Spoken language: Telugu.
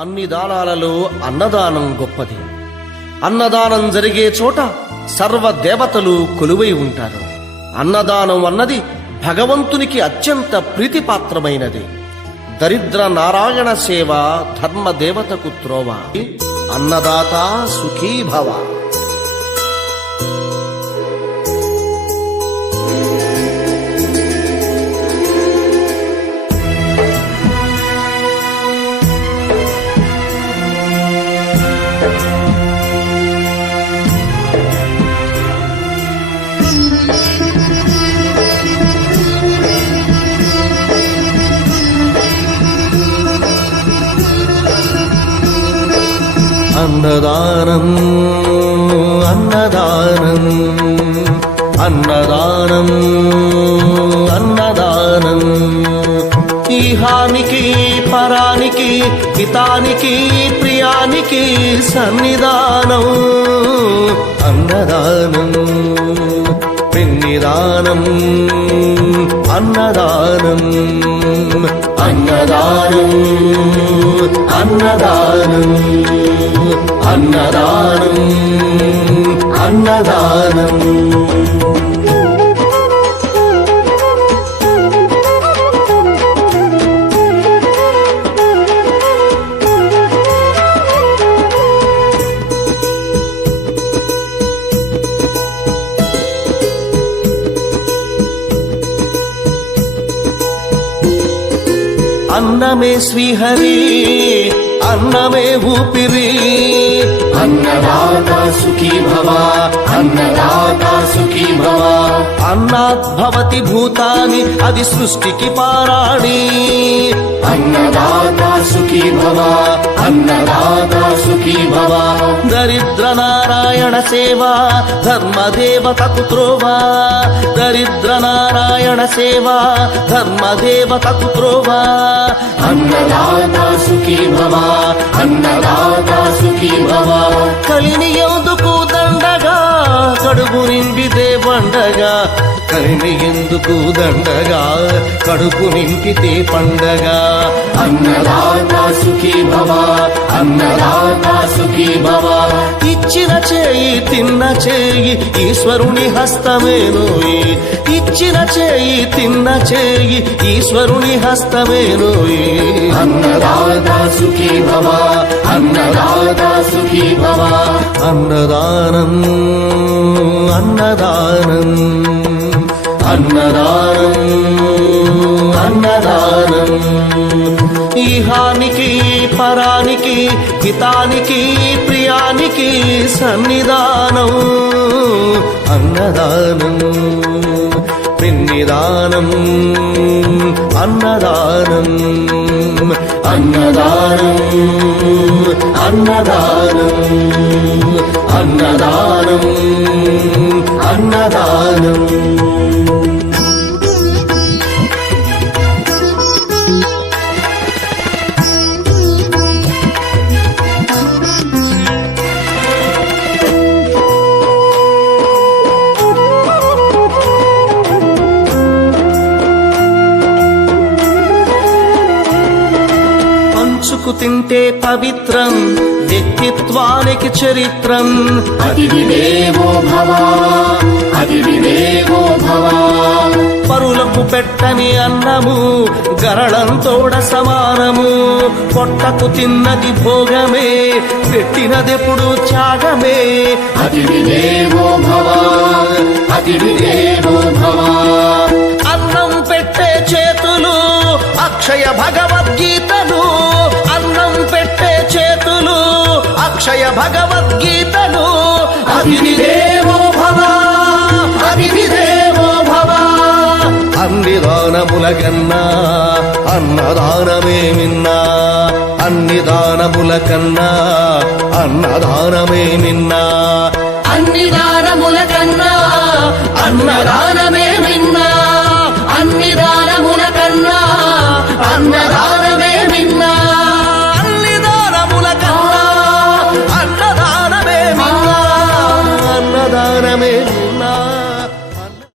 అన్ని దానాలలో అన్నదానం గొప్పది. అన్నదానం జరిగే చోట సర్వ దేవతలు కొలువై ఉంటారు. అన్నదానం అన్నది భగవంతునికి అత్యంత ప్రీతిపాత్రమైనది. దరిద్ర నారాయణ సేవ ధర్మదేవతకు త్రోవ. అన్నదాత సుఖీ భవ. అన్నదానం అన్నదానం అన్నదానం అన్నదానం ఈహానికి పరానికి హితానికి ప్రియానికి సన్నిధానం. అన్నదానం పిన్నిదానం అన్నదానం అన్నదానం అన్నదానం అన్నదానం అన్నదానం. అన్నమే శ్రీహరి అన్నమే ఊపిరి. అన్నదాత సుఖీ భవ అన్నదాత సుఖీ భవ. అన్నాద్భవతి భూతాని అది సృష్టికి పారాణి. అన్నదాత సుఖీ భవ అన్నదాత సుఖీ భవ. దరిద్ర నారాయణ సేవ ధర్మదేవతకు త్రోవ. దరిద్ర నారాయణ సేవ ధర్మదేవతకు త్రోవ. అన్నదాత సుఖీ భవ అన్నదాత సుఖీ భవ. కలిని ఎందుకు దండగా కడుపు నింపితే పండగా. కలిని ఎందుకు దండగా కడుపు నింపితే పండగ. అన్నదాత సుఖీ భవ అన్నదాత సుఖీ భవ. ఇచ్చిన చేయి తిన్న చేయి ఈశ్వరుని హస్తమేనోయి. ఇచ్చిన చేయి తిన్న చేయి ఈశ్వరుని హస్తమేనోయి. అన్నదాత సుఖీ భవ అన్నదాత సుఖీ భవ. అన్నదానం అన్నదానం అన్నదానం అన్నదానం ఈహానికి పరానికి హితానికి ప్రియానికి సన్నిధానం. అన్నదానం పిన్నిదానం అన్నదానం అన్నదానం అన్నదానం అన్నదానం అన్నదానం. పంచుకు తింటే పవిత్రం వ్యక్తిత్వానికి చరిత్రం. అతిథి దేవో భవ అతిథి దేవో భవ. పరులకు పెట్టని అన్నము గరళంతోడ సమానము. పొట్టకు తిన్నది భోగమే పెట్టినదెప్పుడు త్యాగమే. అతిథి దేవో భవ అతిథి దేవో భవ. అన్నం పెట్టే చేతులు అక్షయ భగవద్గీతలు. అన్నం పెట్టే చేతులు అక్షయ భగవద్గీతలు. అతిథి దేవో భవ అతిథి దేవో భవ. అన్ని దానముల కన్నా అన్నదానమే మిన్నా. అన్ని దానముల కన్నా అన్నదానమే మిన్నా. అన్ని దానముల కన్నా అన్నదానమే